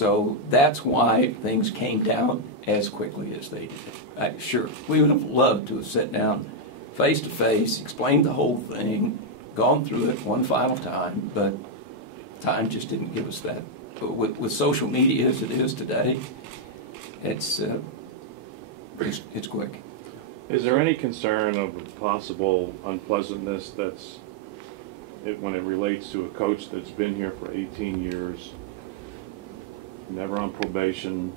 So that's why things came down as quickly as they did. Sure, we would have loved to have sat down face to face, explained the whole thing, gone through it one final time, but time just didn't give us that. But with social media as it is today, it's quick. Is there any concern of possible unpleasantness when it relates to a coach that's been here for 18 years, never on probation,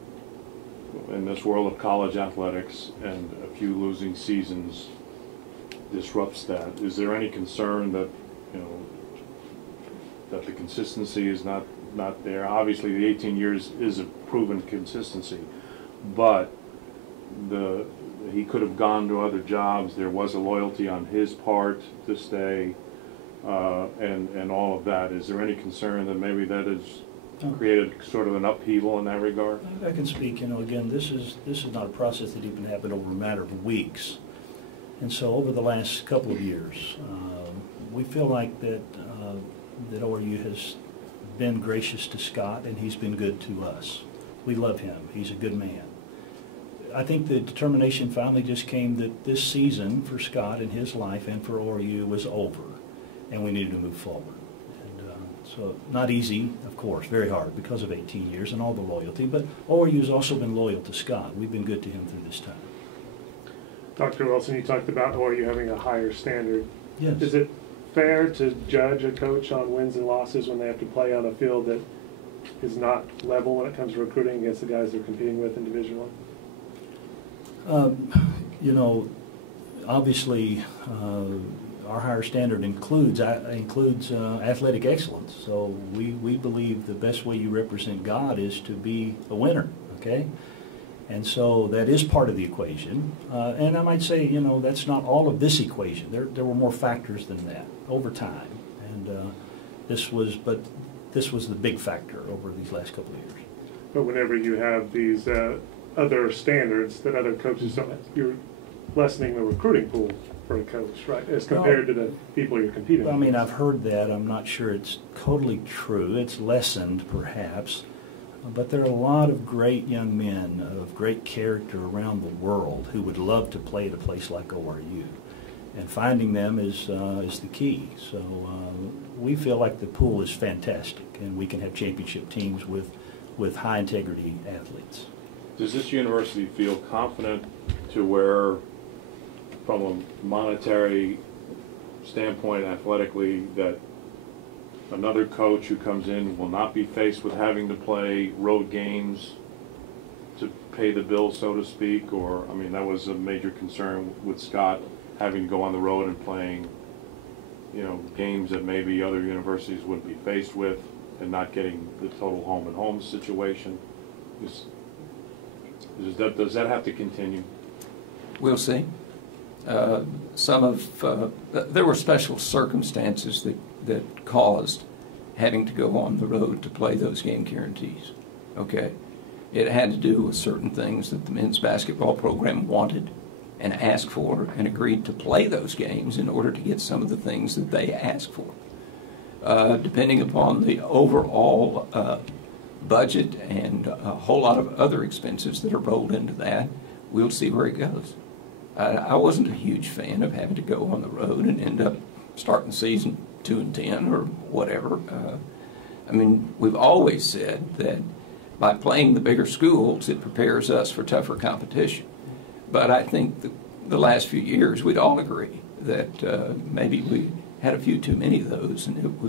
in this world of college athletics, and a few losing seasons disrupts that? Is there any concern that, that the consistency is not there? Obviously, the 18 years is a proven consistency, but he could have gone to other jobs. There was a loyalty on his part to stay, and all of that. Is there any concern that maybe that has created sort of an upheaval in that regard? I can speak. Again, this is not a process that even happened over a matter of weeks, and so over the last couple of years, we feel like that ORU has been gracious to Scott, and he's been good to us. We love him. He's a good man. I think the determination finally just came that this season for Scott and his life and for ORU was over, and we needed to move forward. And so not easy, of course, very hard because of 18 years and all the loyalty, but ORU has also been loyal to Scott. We've been good to him through this time. Dr. Wilson, you talked about ORU having a higher standard. Yes. Is it fair to judge a coach on wins and losses when they have to play on a field that is not level when it comes to recruiting against the guys they're competing with in Division I? Obviously, our higher standard includes athletic excellence. So we believe the best way you represent God is to be a winner. Okay, and so that is part of the equation. And I might say, that's not all of this equation. There were more factors than that over time, and this was the big factor over these last couple of years. But whenever you have these other standards that other coaches don't have, you're lessening the recruiting pool for a coach, right, as compared to the people you're competing with. I mean, I've heard that. I'm not sure it's totally true. It's lessened, perhaps. But there are a lot of great young men of great character around the world who would love to play at a place like ORU. And finding them is the key. So we feel like the pool is fantastic, and we can have championship teams with high-integrity athletes. Does this university feel confident to where, from a monetary standpoint, athletically, that another coach who comes in will not be faced with having to play road games to pay the bill, so to speak? Or, I mean, that was a major concern with Scott, having to go on the road and playing, games that maybe other universities wouldn't be faced with, and not getting the total home and home situation. Does that have to continue? We'll see. There were special circumstances that caused having to go on the road to play those game guarantees. Okay, it had to do with certain things that the men's basketball program wanted and asked for, and agreed to play those games in order to get some of the things that they asked for. Depending upon the overall budget and a whole lot of other expenses that are rolled into that, we'll see where it goes. I wasn't a huge fan of having to go on the road and end up starting the season 2-10 or whatever. I mean, we've always said that by playing the bigger schools, it prepares us for tougher competition. But I think the last few years, we'd all agree that maybe we had a few too many of those, and it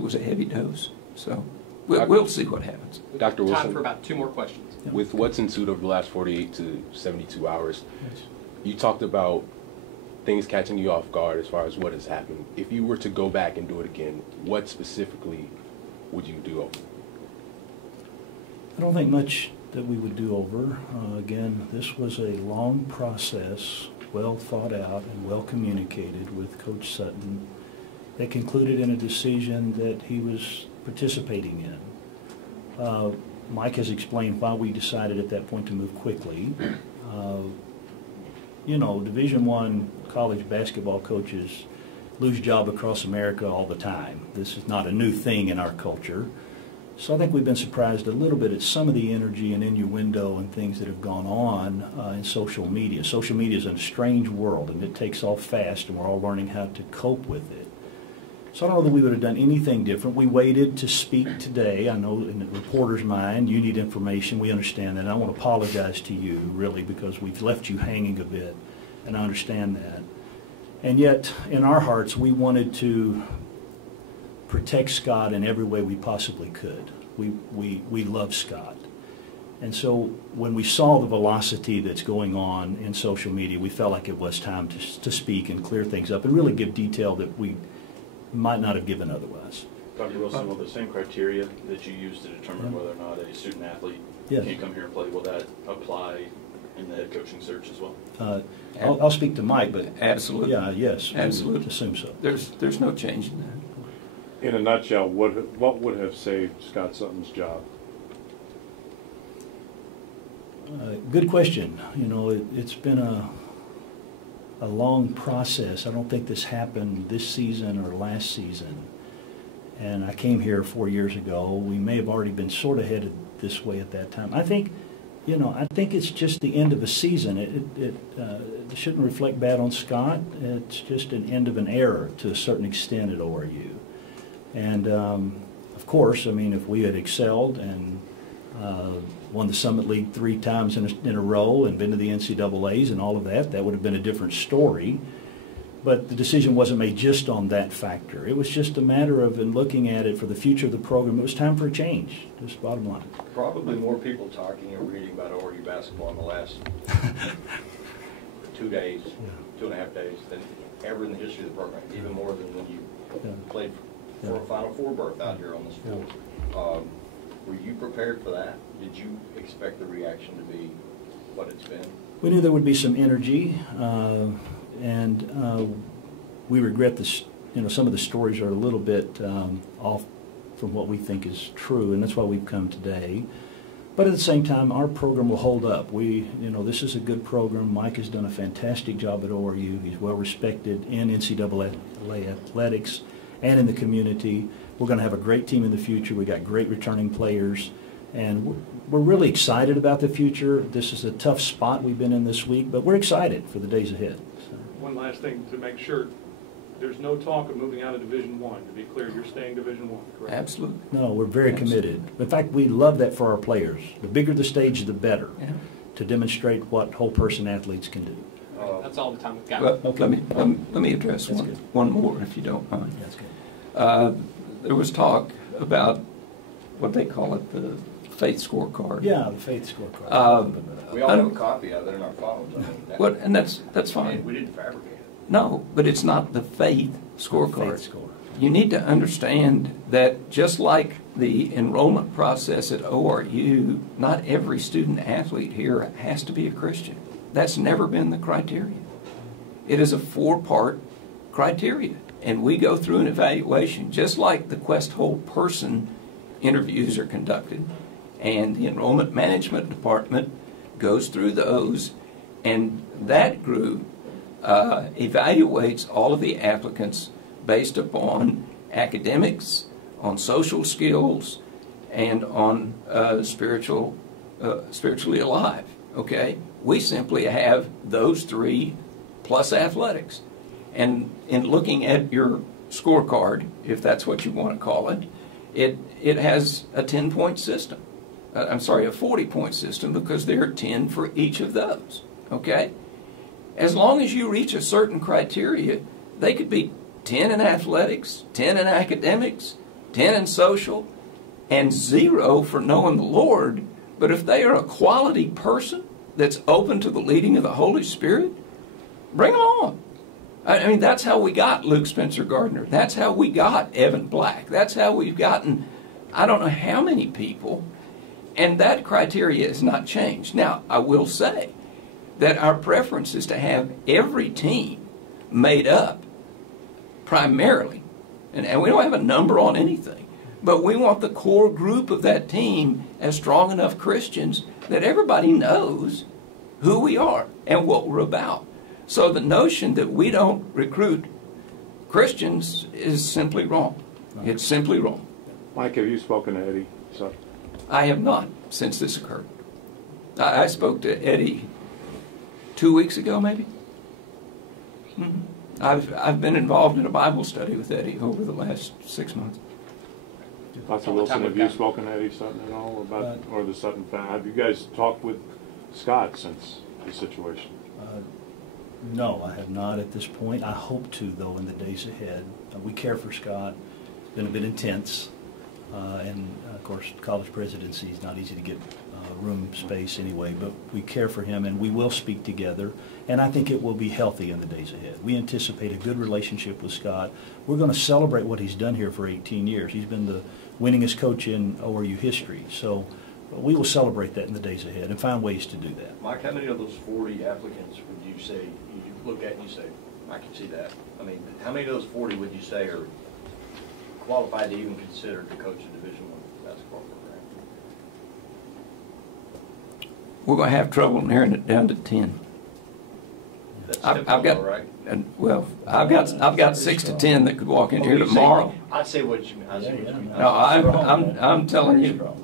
was a heavy dose. So we'll see what happens. Dr. Wilson, time for about 2 more questions. With what's ensued over the last 48 to 72 hours, yes, you talked about things catching you off guard as far as what has happened. If you were to go back and do it again, what specifically would you do over? I don't think much that we would do over. Again, this was a long process, well thought out and well communicated with Coach Sutton, that concluded in a decision that he was participating in. Mike has explained why we decided at that point to move quickly. Division I college basketball coaches lose jobs across America all the time. This is not a new thing in our culture. So I think we've been surprised a little bit at some of the energy and innuendo and things that have gone on in social media. Social media is a strange world, and it takes off fast, and we're all learning how to cope with it. So I don't know that we would have done anything different. We waited to speak today. I know in the reporter's mind, you need information. We understand that. And I want to apologize to you, really, because we've left you hanging a bit, and I understand that. And yet, in our hearts, we wanted to protect Scott in every way we possibly could. We love Scott. And so when we saw the velocity that's going on in social media, we felt like it was time to speak and clear things up and really give detail that we might not have given otherwise. Dr. Wilson, will the same criteria that you use to determine whether or not a student athlete can come here and play, will that apply in the head coaching search as well? I'll speak to Mike, but absolutely, yeah, yes, absolutely, we would assume so. There's no change in that. In a nutshell, what would have saved Scott Sutton's job? Good question. You know, it's been a long process. I don't think this happened this season or last season. And I came here 4 years ago. We may have already been sort of headed this way at that time. I think, you know, I think it's just the end of a season. It shouldn't reflect bad on Scott. It's just an end of an era to a certain extent at ORU. And of course, I mean, if we had excelled and won the Summit League 3 times in a row and been to the NCAAs and all of that, that would have been a different story. But the decision wasn't made just on that factor. It was just a matter of, in looking at it for the future of the program, it was time for a change, just bottom line. Probably more people talking and reading about ORU basketball in the last 2 days, 2.5 days, than ever in the history of the program, even more than when you played for a Final Four berth out here on this field. Were you prepared for that? Did you expect the reaction to be what it's been? We knew there would be some energy, and we regret this. You know, some of the stories are a little bit off from what we think is true, and that's why we've come today. But at the same time, our program will hold up. You know, this is a good program. Mike has done a fantastic job at ORU. He's well respected in NCAA athletics and in the community. We're going to have a great team in the future. We got great returning players, and we're really excited about the future. This is a tough spot we've been in this week, but we're excited for the days ahead. So. One last thing to make sure, there's no talk of moving out of Division I. To be clear, you're staying Division I, correct? Absolutely. No, we're very committed. In fact, we love that for our players. The bigger the stage, the better, to demonstrate what whole person athletes can do. That's all the time we've got. Well, let me address one more, if you don't mind. That's good. There was talk about what they call it, the faith scorecard. Yeah, the faith scorecard. We all have a copy of it in our phones. I mean, And that's fine. We didn't fabricate it. No, but it's not the faith scorecard. Faith score. You need to understand that just like the enrollment process at ORU, not every student athlete here has to be a Christian. That's never been the criteria. It is a 4-part criteria. And we go through an evaluation, just like the Quest Whole Person interviews are conducted. And the Enrollment Management Department goes through those, and that group evaluates all of the applicants based upon academics, on social skills, and on spiritually alive. Okay? We simply have those 3 plus athletics. And in looking at your scorecard, if that's what you want to call it, it has a 10-point system. A 40-point system, because there are 10 for each of those. Okay? As long as you reach a certain criteria, they could be 10 in athletics, 10 in academics, 10 in social, and 0 for knowing the Lord. But if they are a quality person that's open to the leading of the Holy Spirit, bring them on. I mean, that's how we got Luke Spencer Gardner. That's how we got Evan Black. That's how we've gotten I don't know how many people, and that criteria has not changed. Now, I will say that our preference is to have every team made up primarily, and we don't have a number on anything, but we want the core group of that team as strong enough Christians that everybody knows who we are and what we're about. So the notion that we don't recruit Christians is simply wrong. It's simply wrong. Mike, have you spoken to Eddie? So, I have not since this occurred. I spoke to Eddie 2 weeks ago, maybe. I've been involved in a Bible study with Eddie over the last 6 months. Dr. Wilson, have you spoken to Eddie Sutton at all about, or the Sutton family? Have you guys talked with Scott since the situation? No, I have not at this point. I hope to, though, in the days ahead. We care for Scott. It's been a bit intense. And, of course, college presidency is not easy to get room space anyway, but we care for him, and we will speak together. And I think it will be healthy in the days ahead. We anticipate a good relationship with Scott. We're going to celebrate what he's done here for 18 years. He's been the winningest coach in ORU history. So we will celebrate that in the days ahead and find ways to do that. Mike, how many of those 40 applicants would you say, you look at and you say, I can see that? I mean, how many of those 40 would you say are qualified to even consider to coach a Division I basketball program? We're going to have trouble narrowing it down to 10. That's I've typical, got, right? well, I've got 6 to 10 that could walk in here tomorrow. I say what you mean. I say what you mean. No, I'm telling you,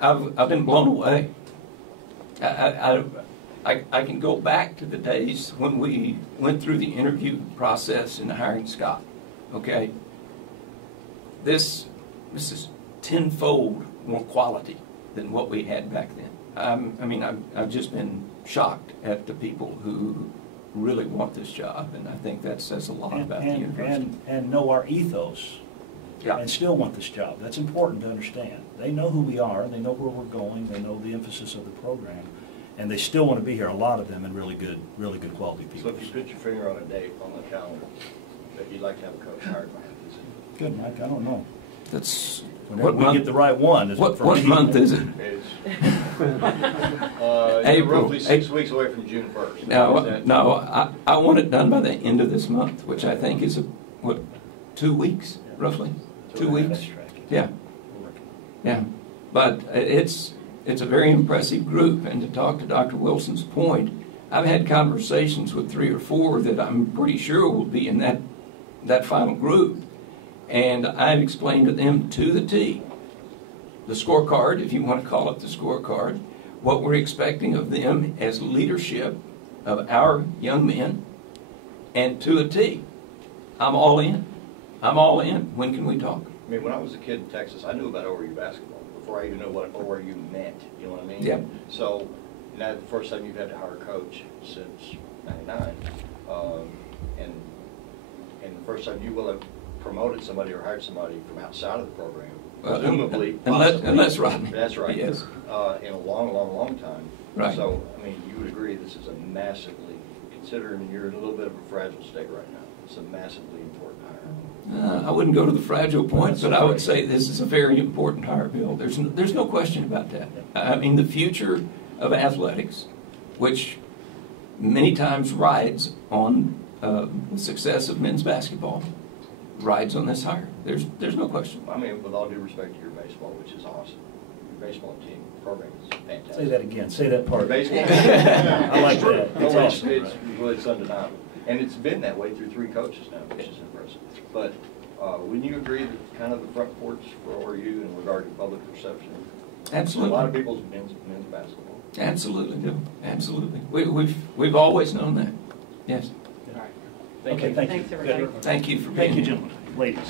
I've been blown away. I can go back to the days when we went through the interview process in hiring Scott. Okay, this is tenfold more quality than what we had back then. I mean, I've just been shocked at the people who really want this job, and I think that says a lot about the university. And know our ethos, yeah, and still want this job. That's important to understand. They know who we are, they know where we're going, they know the emphasis of the program, and they still want to be here, a lot of them, and really good quality people. So if you put your finger on a date on the calendar that you'd like to have a coach hired by, is it? Good, Mike, I don't know. That's Whenever we get the right one. What month is it? April. Roughly 6 weeks away from June 1st. No, I want it done by the end of this month, which I think is, 2 weeks, roughly? 2 weeks? Yeah. Yeah. But it's a very impressive group, and to talk to Dr. Wilson's point, I've had conversations with 3 or 4 that I'm pretty sure will be in that final group. And I've explained to them to the T, the scorecard, if you want to call it the scorecard, what we're expecting of them as leadership of our young men, and to a T. I'm all in. I'm all in. When can we talk? I mean, when I was a kid in Texas, I knew about ORU basketball before I even knew what ORU meant. You know what I mean? Yeah. So, now the first time you've had to hire a coach since '99, and the first time you will have promoted somebody or hired somebody from outside of the program, presumably, unless Rodney. That's right. Yes. In a long time. Right. So, I mean, you would agree this is a massively, considering you're in a little bit of a fragile state right now, it's a massively important hire. I wouldn't go to the fragile point, but I would say this is a very important hire, Bill. There's no question about that. I mean, the future of athletics, which many times rides on the success of men's basketball, rides on this hire. There's no question. I mean, with all due respect to your baseball, which is awesome, your baseball team program is fantastic. Say that again. Say that part. Your baseball. I like that. It's awesome. It's undeniable, and it's been that way through 3 coaches now, which is impressive. But wouldn't you agree that kind of the front porch for ORU in regard to public perception? Absolutely. A lot of people's men's basketball. Absolutely, Bill. Absolutely. We've always known that. Yes. Thank you. Thanks, everybody. Thank you for being Thank you, here. gentlemen. Ladies.